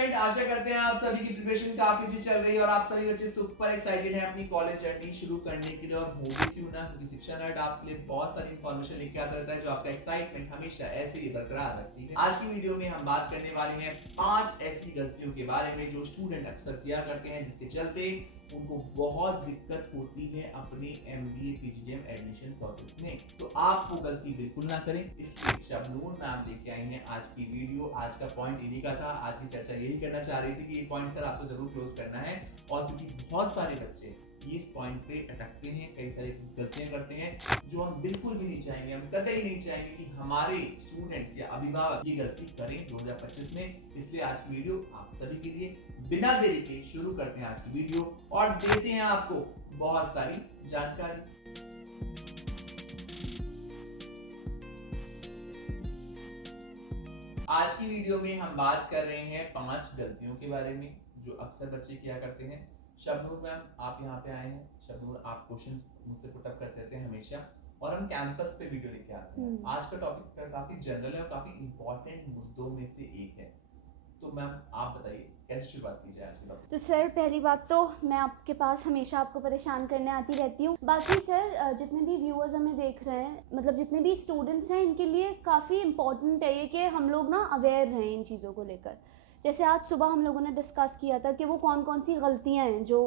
Student, आशा करते हैं आप सभी की प्रिपरेशन काफी अच्छी चल रही है और आप सभी बच्चे सुपर एक्साइटेड हैं अपनी कॉलेज जर्नी शुरू करने के लिए। और हो भी क्यों ना, क्योंकि शिक्षा नर्ड आपके लिए बहुत सारी इंफॉर्मेशन लेके आता रहता है जो आपका एक्साइटमेंट हमेशा ऐसे ही बरकरार रखती है। आज की वीडियो में हम बात करने वाले हैं 5 ऐसी गलतियों के बारे में जो स्टूडेंट अक्सर किया करते हैं, जिसके चलते उनको बहुत दिक्कत होती है अपने MBA PGDM एडमिशन प्रोसेस में। तो आप वो गलती बिल्कुल ना करें, इसलिए शबनूर मैम लेके आई हैं आज की वीडियो। आज का पॉइंट इन्हीं का था, आज की चर्चा यही करना चाह रही थी कि ये पॉइंट सर आपको जरूर क्लोज करना है। और क्योंकि बहुत सारे बच्चे इस पॉइंट पे अटकते हैं, कई सारी गलतियां करते हैं जो हम बिल्कुल भी नहीं चाहेंगे, हम कतई नहीं चाहेंगे कि हमारे स्टूडेंट्स या अभिभावक ये गलती करें 2025 में। इसलिए आज की वीडियो आप सभी के लिए, बिना देरी के शुरू करते हैं आज की वीडियो और देते हैं आपको बहुत सारी जानकारी। आज की वीडियो में हम बात कर रहे हैं 5 गलतियों के बारे में जो अक्सर बच्चे किया करते हैं। शबनूर मैम आप यहाँ पे आए हैं। शबनूर, आप क्वेश्चंस मुझसे पुटअप करते रहते हैं हमेशा और हम कैंपस पे वीडियो लेके आते हैं। आज का टॉपिक काफी जनरल है और काफी इंपॉर्टेंट मुद्दों में से एक है। तो मैम आप बताइए कैसे शुरुआत की जाए आज के टॉपिक। तो सर, पहली बात तो मैं आपके पास हमेशा आपको परेशान करने आती रहती हूँ। बाकी सर, जितने भी व्यूअर्स हमें देख रहे हैं, मतलब जितने भी स्टूडेंट्स हैं, इनके लिए काफ़ी इम्पोर्टेंट है ये कि हम लोग ना अवेयर रहें इन चीज़ों को लेकर। जैसे आज सुबह हम लोगों ने डिस्कस किया था कि वो कौन कौन सी गलतियाँ हैं जो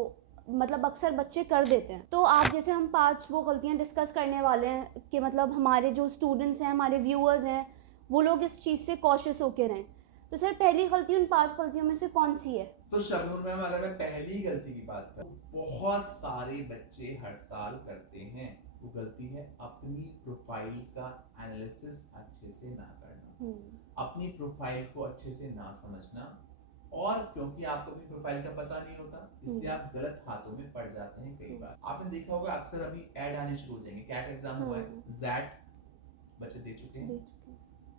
मतलब अक्सर बच्चे कर देते हैं। तो आज जैसे हम 5 वो गलतियाँ डिस्कस करने वाले हैं कि मतलब हमारे जो स्टूडेंट्स हैं, हमारे व्यूअर्स हैं, वो लोग इस चीज़ से कॉशियस होकर रहें। तो सर, पहली गलती उन 5 गलतियों में से कौन सी है? तो शबनूर मैम, अगर मैं पहली गलती की बात करूं, बहुत सारे बच्चे हर साल करते हैं। वो गलती है अपनी प्रोफाइल का एनालिसिस अच्छे से ना करना, अपनी प्रोफाइल को अच्छे से ना समझना। और क्योंकि आपको अपनी प्रोफाइल का पता नहीं होता, इसलिए आप गलत हाथों में पड़ जाते हैं। कई बार आपने देखा होगा, अक्सर अभी ऐड आने शुरू हो जाएंगे। कैट एग्जाम हुआ है, जैट बच्चे दे चुके हैं,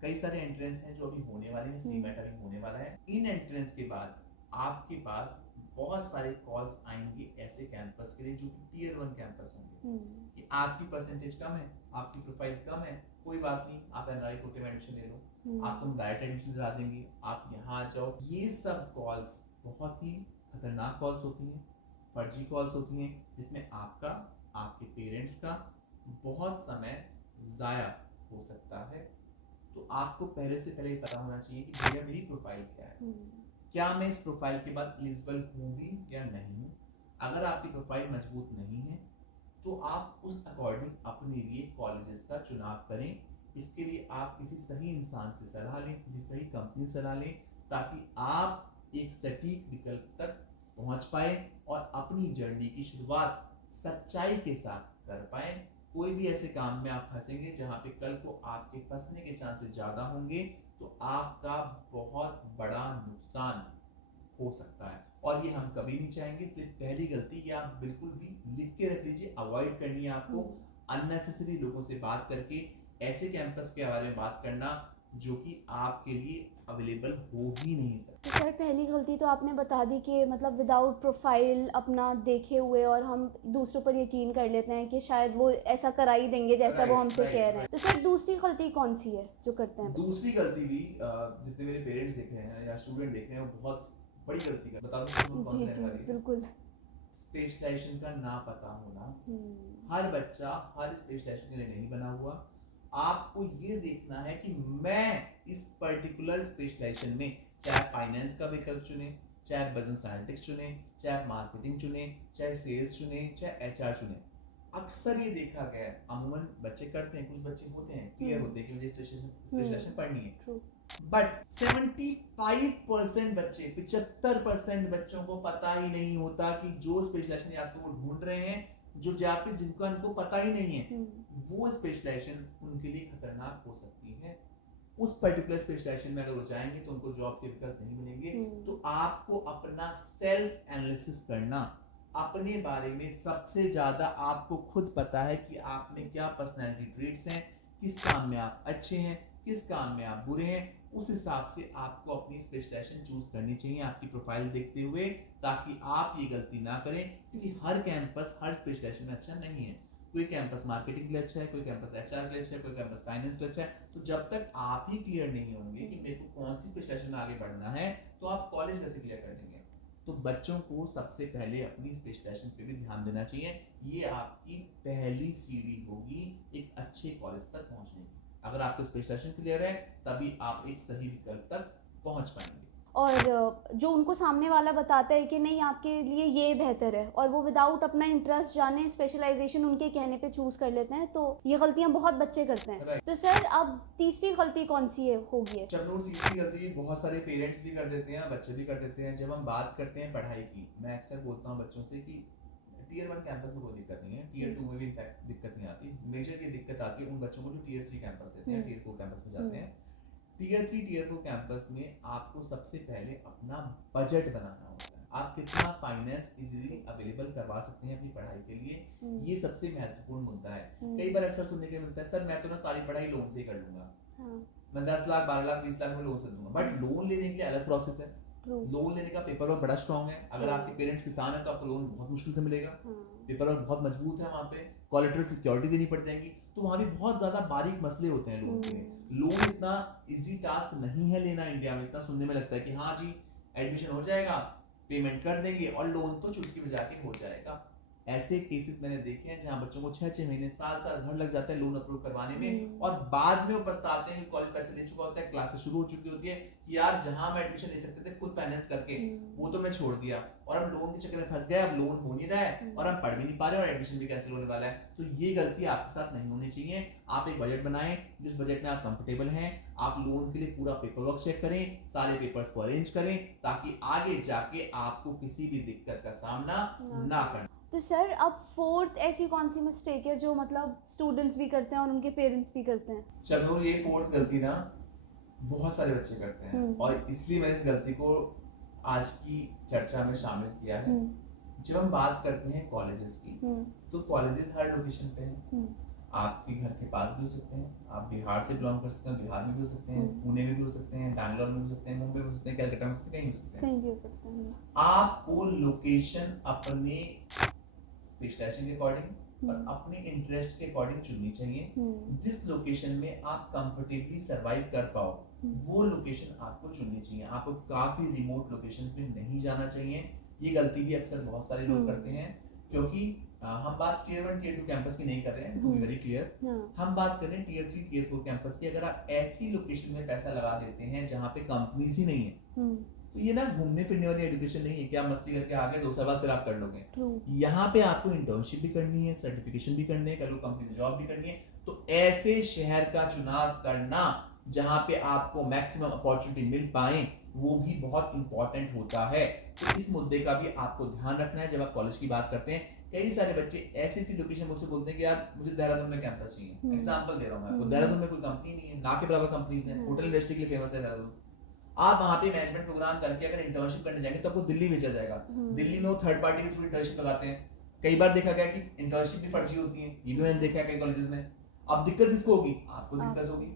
कई सारे एंट्रेंस हैं जो अभी होने वाले हैं, सीमेट अभी होने वाला है। इन एंट्रेंस के बाद आपके पास बहुत सारे कॉल्स आएंगे ऐसे कैंपस के लिए जो कि टियर 1 कैंपस होंगे कि आपकी परसेंटेज कम है, आपकी प्रोफाइल कम है, कोटे में एडमिशन ले लो, आपको हम डायरेक्ट एडमिशन दिला देंगे, आप यहाँ आ जाओ। ये सब कॉल्स बहुत ही खतरनाक कॉल्स होती हैं, फर्जी कॉल्स होती हैं, जिसमें आपका, आपके पेरेंट्स का बहुत समय ज़ाया हो सकता है। तो आपको पहले से पहले पता होना चाहिए कि भैया मेरी प्रोफाइल क्या है, क्या मैं इस प्रोफाइल के बाद एलिजिबल हूँ भी या नहीं हूँ। अगर आपकी प्रोफाइल मजबूत नहीं है तो आप उस अकॉर्डिंग अपने लिए कॉलेजेस का चुनाव करें। इसके लिए आप किसी सही इंसान से सलाह लें, किसी सही कंपनी से सलाह लें, ताकि आप एक सटीक विकल्प तक पहुंच पाए और अपनी जर्नी की शुरुआत सच्चाई के साथ कर पाए। कोई भी ऐसे काम में आप फंसेंगे जहां पे कल को आपके फंसने के चांसेस ज़्यादा होंगे तो आपका बहुत बड़ा नुकसान हो सकता है और ये हम कभी नहीं चाहेंगे। इसलिए पहली गलती ये आप बिल्कुल भी लिख के रख लीजिए, अवॉइड करनी है आपको अननेसेसरी लोगों से बात करके ऐसे कैंपस के बारे में बात करना जो कि आपके लिए अवेलेबल हो ही नहीं सकता। तो सर, पहली गलती तो आपने बता दी कि मतलब विदाउट प्रोफाइल अपना देखे हुए और हम दूसरों पर यकीन कर लेते हैं कि शायद वो ऐसा करा ही देंगे जैसा वो हमसे कह रहे हैं। तो सर, दूसरी गलती कौन सी है जो करते हैं? दूसरी गलती भी जितने मेरे पेरेंट्स देख रहे हैं या स्टूडेंट देख रहे हैं वो बहुत बड़ी गलती कर, बता दूं कौन सी वाली है? बिल्कुल। स्पेशलाइजेशन का ना पता होना। हर बच्चा हर स्पेशलाइजेशन के लिए नहीं बना हुआ। आपको ये देखना है कि मैं इस पर्टिकुलर स्पेशलाइजेशन में, चाहे फाइनेंस का विकल्प चुने, चाहे बिजनेस एनालिटिक्स चुने, चाहे मार्केटिंग चुने, चाहे सेल्स चुने, चाहे HR चुने, अक्सर ये देखा गया है, अमूमन बच्चे करते हैं, कुछ बच्चे होते हैं क्लियर होते हैं कि मुझे स्पेशलाइजेशन पढ़नी है, बट 75% बच्चे, 75% बच्चों को पता ही नहीं होता कि जो स्पेशलाइजेशन या तो वो ढूंढ रहे हैं, जो जहाँ पे जिनका उनको पता ही नहीं है, वो स्पेशलाइजेशन उनके लिए खतरनाक हो सकती है। उस पर्टिकुलर स्पेशलाइजेशन में अगर वो जाएंगे तो उनको जॉब के विकल्प नहीं मिलेंगे। तो आपको अपना सेल्फ एनालिसिस करना, अपने बारे में सबसे ज्यादा आपको खुद पता है कि आप में क्या पर्सनैलिटी ट्रेट्स हैं, किस काम में आप अच्छे हैं, किस काम में आप बुरे हैं। उस हिसाब से आपको अपनी स्पेशलाइजेशन चूज करनी चाहिए आपकी प्रोफाइल देखते हुए, ताकि आप ये गलती ना करें। क्योंकि हर कैंपस हर स्पेशलाइजेशन में अच्छा नहीं है। कोई कैंपस मार्केटिंग के लिए अच्छा है, कोई कैंपस HR के लिए अच्छा है, कोई कैंपस फाइनेंस के लिए अच्छा है। तो जब तक आप ही क्लियर नहीं होंगे कि मेरे को कौन सी स्पेशलाइजेशन में आगे बढ़ना है, तो आप कॉलेज तो बच्चों को सबसे पहले अपनी स्पेशलाइजेशन पे भी ध्यान देना चाहिए। ये आपकी पहली सीढ़ी होगी एक अच्छे कॉलेज तक पहुंचने की। अगर आपको स्पेशलाइजेशन क्लियर है तभी आप एक सही विकल्प तक पहुंच पाएंगे। और जो उनको सामने वाला बताता है कि नहीं आपके लिए ये बेहतर है और वो विदाउट अपना इंटरेस्ट जाने स्पेशलाइजेशन उनके कहने पे चूज कर लेते हैं, तो ये गलतियां बहुत बच्चे करते हैं। Right. तो सर अब तीसरी गलती कौन सी है होगी है? शबनूर, तीसरी गलती बहुत सारे पेरेंट्स भी कर देते हैं, बच्चे भी कर देते हैं। जब हम बात करते हैं पढ़ाई की, मैं अक्सर बोलता हूँ बच्चों से कि टीयर 1 कैंपस में कोई दिक्कत नहीं है, टीयर 2 में भी इनफैक्ट दिक्कत नहीं आती। मेजर ये दिक्कत आती है उन बच्चों को जो टीयर 3 कैंपस देते हैं, टीयर 4 कैंपस में जाते हैं। टीयर 3 टीयर 4 कैंपस में आपको सबसे पहले अपना बजट बनाना होता है। आप कितना फाइनेंस इजीली अवेलेबल करवा सकते हैं अपनी पढ़ाई के लिए, ये सबसे महत्वपूर्ण मुद्दा है। कई बार अक्सर सुनने के मिलता है, सर मैं तो ना सारी पढ़ाई लोन से ही कर लूंगा, मैं 10 लाख 12 लाख 20 लाख में लोन से दूंगा। बट लोन लेने के लिए अलग प्रोसेस है। लोन लेने का पेपर वर्क बड़ा स्ट्रॉन्ग है। अगर आपके पेरेंट्स किसान हैं तो आपको लोन बहुत मुश्किल से मिलेगा। पेपर वर्क बहुत मजबूत है, वहाँ पे कोलेटरल सिक्योरिटी देनी पड़ जाएगी, तो वहाँ भी बहुत ज्यादा बारीक मसले होते हैं लोन के। लोन इतना इजी टास्क नहीं है लेना इंडिया में। इतना सुनने में लगता है कि हाँ जी एडमिशन हो जाएगा, पेमेंट कर देंगे और लोन तो चुटकी बजा के हो जाएगा। ऐसे केसेस मैंने देखे हैं जहां बच्चों को 6-6 महीने साल भर लग जाता है लोन अप्रूव करवाने में, और बाद में वो पछताते हैं कि कॉलेज पैसे ले चुका होता है, क्लासेस शुरू हो चुकी होती है कि यार जहां मैं एडमिशन ले सकते थे खुद फाइनेंस करके, वो तो मैं छोड़ दिया और हम लोन के चक्कर में फंस गए। अब लोन हो नहीं रहा है और हम पढ़ भी नहीं पा रहे और एडमिशन भी कैंसिल होने वाला है। तो ये गलती आपके साथ नहीं होनी चाहिए। आप एक बजट बनाएं जिस बजट में आप कंफर्टेबल हैं। आप लोन के लिए पूरा पेपर वर्क चेक करें, सारे पेपर्स को अरेंज करें, ताकि आगे जाके आपको किसी भी दिक्कत का सामना ना करना। तो सर अब फोर्थ ऐसी कौन सी मिस्टेक है जो मतलब स्टूडेंट्स भी करते हैं और उनके पेरेंट्स भी करते हैं? शबनूर, ये फोर्थ गलती ना बहुत सारे बच्चे करते हैं और इसलिए मैंने इस गलती को आज की चर्चा में शामिल किया है। जब हम बात करते हैं कॉलेजेस की, तो कॉलेजेस हर लोकेशन पे हैं। आपके घर के पास भी हो सकते हैं, आप बिहार से बिलोंग कर सकते हैं, बिहार में भी हो सकते हैं, पुणे में भी हो सकते हैं, बैंगलोर में भी हो सकते हैं, मुंबई में हो सकते हैं, कलकत्ता में हो सकते हैं, कहीं भी हो सकते हैं। आपको लोकेशन अपने स्पेशलाइजेशन के अकॉर्डिंग और अपने इंटरेस्ट के अकॉर्डिंग चुननी चाहिए। जिस लोकेशन में आप कंफर्टेबली सरवाइव कर पाओ वो लोकेशन आपको चुननी चाहिए। आपको काफी रिमोट लोकेशंस में नहीं जाना चाहिए। ये गलती भी अक्सर बहुत सारे लोग करते हैं, क्योंकि हम बात टीयर 1 टीयर 2 कैंपस की नहीं कर रहे हैं, टू बी वेरी क्लियर। हम बात कर रहे हैं टीयर 3 टीयर 4 कैंपस की। अगर आप ऐसी लोकेशन में पैसा लगा देते हैं जहाँ पे कंपनीज ही नहीं है, तो ये ना घूमने फिरने वाली एजुकेशन नहीं है कि आप मस्ती करके आ गए 2 साल बाद फिर आप कर लोगे। यहाँ पे आपको इंटर्नशिप भी करनी है, सर्टिफिकेशन भी करनी है, कल कंपनी में जॉब भी करनी है। तो ऐसे शहर का चुनाव करना जहाँ पे आपको मैक्सिमम अपॉर्चुनिटी मिल पाए, वो भी बहुत इंपॉर्टेंट होता है। तो इस मुद्दे का भी आपको ध्यान रखना है जब आप कॉलेज की बात करते हैं। कई सारे बच्चे ऐसी ऐसी लोकेशन मुझसे बोलते हैं कि यार मुझे देहरादून में कैंपस चाहिए। एग्जांपल दे रहा हूँ मैं आपको, देहरादून में कोई कंपनी नहीं है, ना के बराबर कंपनीज हैं, होटल इंडस्ट्री के लिए फेमस है देहरादून। आप वहां पे मैनेजमेंट प्रोग्राम करके अगर इंटर्नशिप करने जाएंगे तो आपको दिल्ली भेजा जाएगा। दिल्ली में वो थर्ड पार्टी के थ्रू इंटर्नशिप लगाते हैं। कई बार देखा गया कि इंटर्नशिप भी फर्जी होती है, ये भी मैंने देखा है कई कॉलेजेस में। अब दिक्कत किसको होगी? आपको दिक्कत होगी।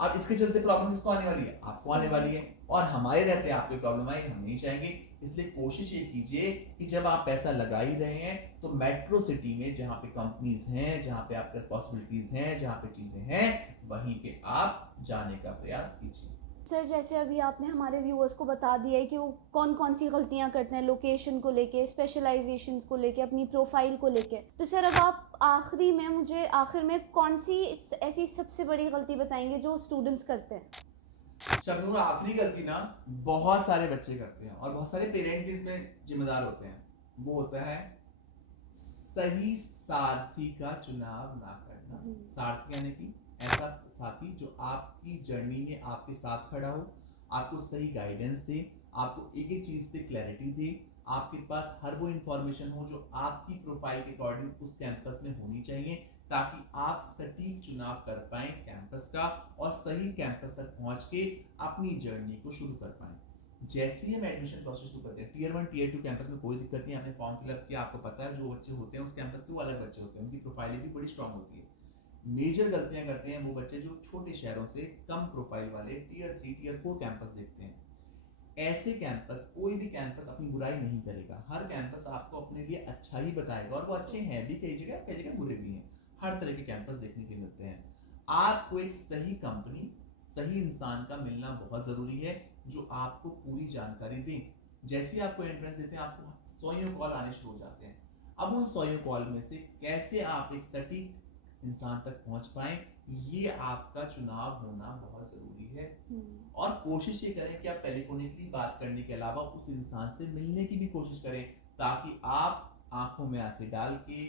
अब इसके चलते प्रॉब्लम किसको आने वाली है? आपको आने वाली है। और हमारे रहते आपको प्रॉब्लम आए हम नहीं चाहेंगे। इसलिए कोशिश ये कीजिए कि जब आप पैसा लगा ही रहे हैं तो मेट्रो सिटी में जहाँ पे कंपनीज हैं, जहाँ पे आपके रिस्पॉन्सिबिलिटीज हैं, जहाँ पे चीजें हैं, वहीं पे आप जाने का प्रयास कीजिए। सर जैसे अभी आपने हमारे व्यूअर्स को बता दिया है कि वो कौन कौन सी गलतियां करते हैं लोकेशन को लेके, स्पेशलाइजेशन को लेके, अपनी प्रोफाइल को लेके। तो सर अब आप आखिर में कौन सी ऐसी सबसे बड़ी गलती बताएंगे जो स्टूडेंट्स करते हैं? शबनूर, आखिरी गलती ना बहुत सारे बच्चे करते हैं और बहुत सारे पेरेंट भी इसमें जिम्मेदार होते हैं। वो होता है सही सारथी का चुनाव ना करना। सारथी यानी कि ऐसा साथी जो आपकी जर्नी में आपके साथ खड़ा हो, आपको सही गाइडेंस दे, आपको एक एक चीज पे क्लैरिटी दे, आपके पास हर वो इंफॉर्मेशन हो जो आपकी प्रोफाइल के अकॉर्डिंग उस कैंपस में होनी चाहिए, ताकि आप सटीक चुनाव कर पाएं कैंपस का और सही कैंपस तक पहुंच के अपनी जर्नी को शुरू कर पाएं। जैसे ही हम एडमिशन प्रोसेस शुरू करते हैं, टीयर 1 टीयर 2 कैंपस में कोई दिक्कत नहीं। आपने फॉर्म फिलअप किया, आपको पता है जो बच्चे होते हैं उस कैंपस के वो अलग बच्चे होते हैं, उनकी प्रोफाइल भी बड़ी स्ट्रांग होती है। मेजर गलतियां करते हैं वो बच्चे जो छोटे शहरों से कम प्रोफाइल वाले टीयर 3 टीयर 4 कैंपस देखते हैं। ऐसे कैंपस, कोई भी कैंपस अपनी बुराई नहीं करेगा। हर कैंपस आपको अपने लिए अच्छा ही बताएगा और वो अच्छे हैं भी कई जगह बुरे भी हैं। हर तरह के कैंपस देखने के मिलते हैं। आपको एक सही कंपनी, सही इंसान का मिलना बहुत ज़रूरी है जो आपको पूरी जानकारी दे। जैसे ही आपको एंट्रेंस देते हैं आपको 100 कॉल आने शुरू हो जाते हैं। अब उन 100 कॉल में से कैसे आप एक सटीक इंसान तक पहुंच पाएं, ये आपका चुनाव होना बहुत ज़रूरी है। और कोशिश ये करें कि आप टेलीफोनिकली बात करने के अलावा उस इंसान से मिलने की भी कोशिश करें, ताकि आप आंखों में आंखें डाल के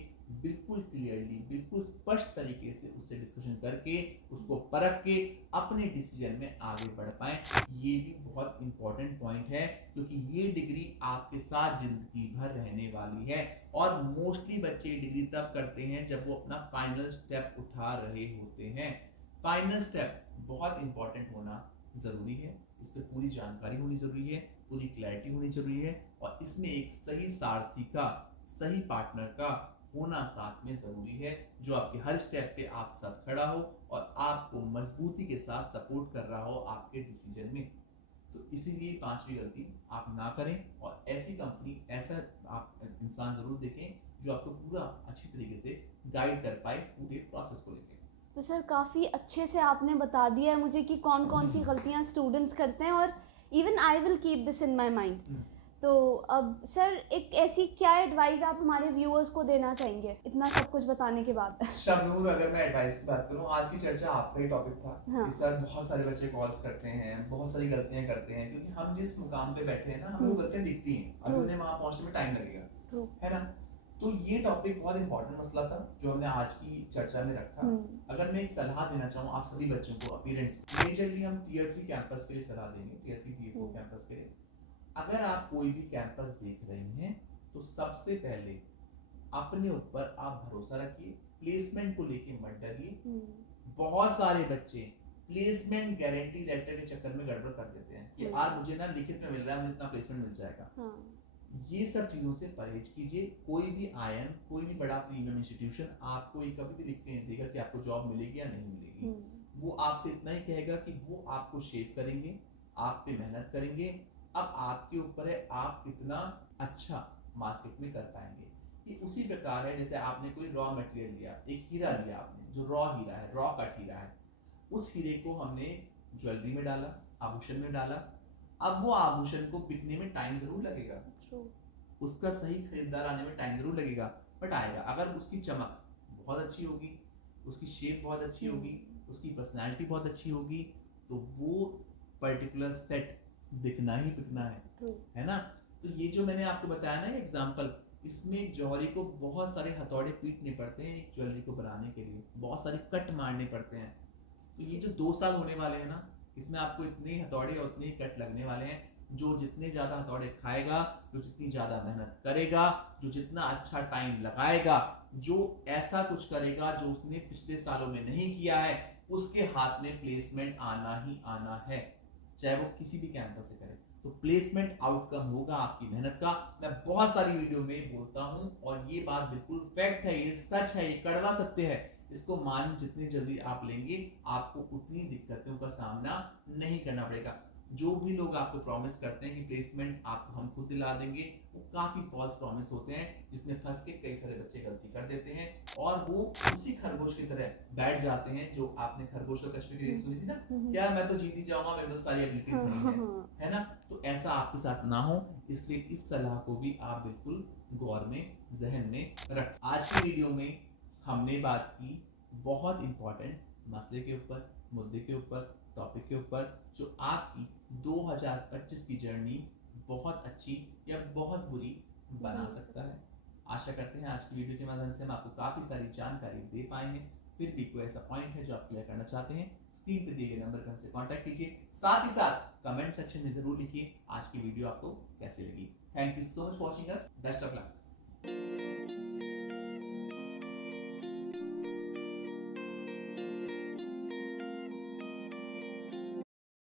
बिल्कुल क्लियरली, बिल्कुल स्पष्ट तरीके से उससे डिस्कशन करके, उसको परख के अपने डिसीजन में आगे बढ़ पाएं। ये भी बहुत इंपॉर्टेंट पॉइंट है, क्योंकि ये डिग्री आपके साथ जिंदगी भर रहने वाली है। और मोस्टली बच्चे ये डिग्री तब करते हैं जब वो अपना फाइनल स्टेप उठा रहे होते हैं। फाइनल स्टेप बहुत इंपॉर्टेंट होना ज़रूरी है, इस पर पूरी जानकारी होनी ज़रूरी है, पूरी क्लैरिटी होनी ज़रूरी है, और इसमें एक सही सारथी का, सही पार्टनर का होना साथ में ज़रूरी है, जो आपके हर स्टेप पे आपके साथ खड़ा हो और आपको मजबूती के साथ सपोर्ट कर रहा हो आपके डिसीजन में। तो इसीलिए 5वीं गलती आप ना करें, और ऐसी कंपनी, ऐसा आप इंसान ज़रूर देखें जो आपको पूरा अच्छी तरीके से गाइड कर पाए पूरे प्रोसेस को लेकर। तो सर काफ़ी अच्छे से आपने बता दिया है मुझे कि कौन कौन सी गलतियाँ स्टूडेंट्स करते हैं, और even I will keep this in my mind. तो अब सर एक ऐसी क्या एडवाइस आप हमारे व्यूअर्स को देना चाहेंगे इतना सब कुछ बताने के बाद? शबनूर, अगर मैं एडवाइस की बात करूं, आज की चर्चा आपका ही टॉपिक था। हाँ। कि सर बहुत सारे बच्चे कॉल्स करते हैं, बहुत सारी गलतियां करते हैं, क्योंकि हम जिस मुकाम पे बैठे हैं ना, हमें वो गलतियां दिखती हैं, अभी उन्हें वहां पहुंचने में टाइम लगेगा, है ना। तो ये टॉपिक बहुत इंपॉर्टेंट मसला था जो हमने आज की चर्चा में रखा। अगर मैं एक सलाह देना चाहूँ आप सभी बच्चों को, पेरेंट्स, मेजरली हम टियर 3 कैंपस के लिए सलाह देंगे, टियर 3 टियर 4 कैंपस के लिए। अगर आप कोई भी कैंपस देख रहे हैं तो सबसे पहले अपने ऊपर आप भरोसा रखिए, प्लेसमेंट को लेके मत डरिए। बहुत सारे बच्चे प्लेसमेंट गारंटी लेटर के चक्कर में गड़बड़ कर देते हैं कि यार मुझे ना लिखित में मिल रहा है, मुझे इतना प्लेसमेंट मिल जाएगा। ये सब चीज़ों से परहेज कीजिए। कोई भी आईएम, कोई भी बड़ा प्रीमियम इंस्टीट्यूशन आपको ये कभी भी लिख के नहीं देगा कि आपको जॉब मिलेगी या नहीं मिलेगी। वो आपसे इतना ही कहेगा कि वो आपको शेप करेंगे, आप पे मेहनत करेंगे। अब आपके ऊपर है आप कितना अच्छा मार्केट में कर पाएंगे। ये उसी प्रकार है जैसे आपने कोई रॉ मटेरियल लिया, एक हीरा लिया आपने, जो रॉ हीरा है, रॉ कट हीरा है, उस हीरे को हमने ज्वेलरी में डाला, आभूषण में डाला। अब वो आभूषण को बिकने में टाइम जरूर लगेगा, उसका सही खरीदार आने में टाइम जरूर लगेगा, बट आएगा। अगर उसकी चमक बहुत अच्छी होगी, उसकी शेप बहुत अच्छी होगी, उसकी पर्सनैलिटी बहुत अच्छी होगी, तो वो पर्टिकुलर सेट बिकना ही बिकना है ना। तो ये जो मैंने आपको बताया ना एग्जाम्पल, इसमें एक जौहरी को बहुत सारे हथौड़े पीटने पड़ते हैं एक ज्वेलरी को बनाने के लिए, बहुत सारे कट मारने पड़ते हैं। तो ये जो 2 साल होने वाले हैं ना, इसमें आपको इतने हथौड़े और इतने कट लगने वाले हैं। जो जितने ज़्यादा हथौड़े खाएगा, जो जितनी ज़्यादा मेहनत करेगा, जो जितना अच्छा टाइम लगाएगा, जो ऐसा कुछ करेगा जो उसने पिछले सालों में नहीं किया है, उसके हाथ में प्लेसमेंट आना ही आना है, चाहे वो किसी भी कैंपस से करे। तो प्लेसमेंट आउटकम होगा आपकी मेहनत का। मैं बहुत सारी वीडियो में बोलता हूँ, और ये बात बिल्कुल फैक्ट है, ये सच है, ये कड़वा सत्य है। इसको मान जितनी जल्दी आप लेंगे, आपको उतनी दिक्कतों का सामना नहीं करना पड़ेगा। जो भी लोग आपको प्रॉमिस करते हैं कि प्लेसमेंट आप हम खुद दिला देंगे, वो काफ़ी फॉल्स प्रॉमिस होते हैं, जिसमें फंस के कई सारे बच्चे गलती कर देते हैं, और वो उसी खरगोश की तरह बैठ जाते हैं जो आपने खरगोश और कश्मीर की रेस सुनी थी ना, क्या मैं तो जीत ही जाऊंगा, मेरे तो सारी एबिलिटीज नहीं है ना। तो ऐसा आपके साथ ना हो, इसलिए इस सलाह को भी आप बिल्कुल गौर में, जहन में रख। आज की वीडियो में हमने बात की बहुत इंपॉर्टेंट मसले के ऊपर, मुद्दे के ऊपर, टॉपिक के ऊपर, जो आपकी 2025 की जर्नी बहुत अच्छी या बहुत बुरी बना सकता है। आशा करते हैं आज की वीडियो के माध्यम से हम आपको काफ़ी सारी जानकारी दे पाए हैं। फिर भी कोई ऐसा पॉइंट है जो आप क्लियर करना चाहते हैं, स्क्रीन पे दिए गए नंबर पर हमसे कांटेक्ट कीजिए। साथ ही साथ कमेंट सेक्शन में ज़रूर लिखिए आज की वीडियो आपको कैसी लगी। Thank you so much for watching us, best of luck.